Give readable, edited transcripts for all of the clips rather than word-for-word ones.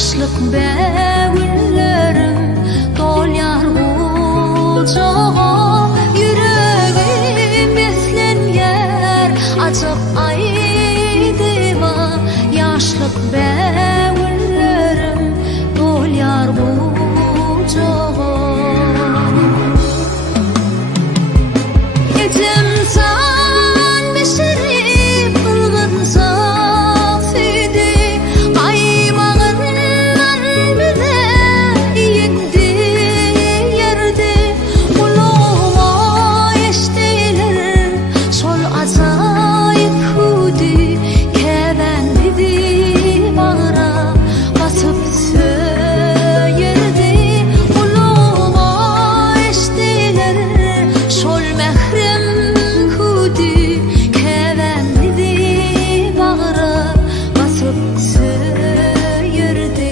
Yaşlık bägünlerim dolyar ucağa, yüreğim beslenýär acap aýdyma. Yaşlyk bägünlerim dolyar ucağa. Ejem san beşerip ılgın safidi, aymağından bize iyindi yerdi. Kulağıma eştiler şol azayip hudi, kevendidi bağıra basıp söyerdi. Kulağıma eştiler şol mehrem hudi, kevendidi bağıra basıp söyerdi.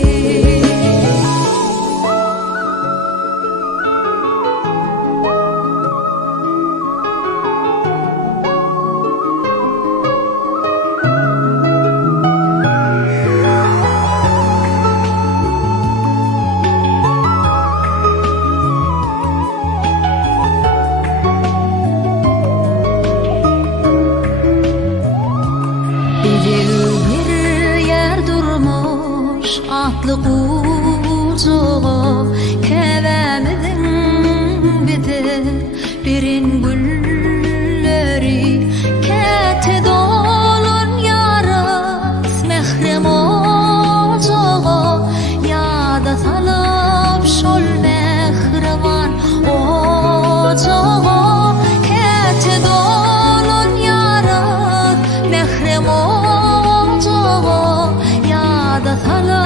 Bedel bir yer durmuş atlık ucağa, kevemedin bedel birin gülleri, kete dolun yaras mehrem ocağa. Yada salıp şol mehrevan ocağa, kete dolun yaras mehrem ocağa. Yada salıp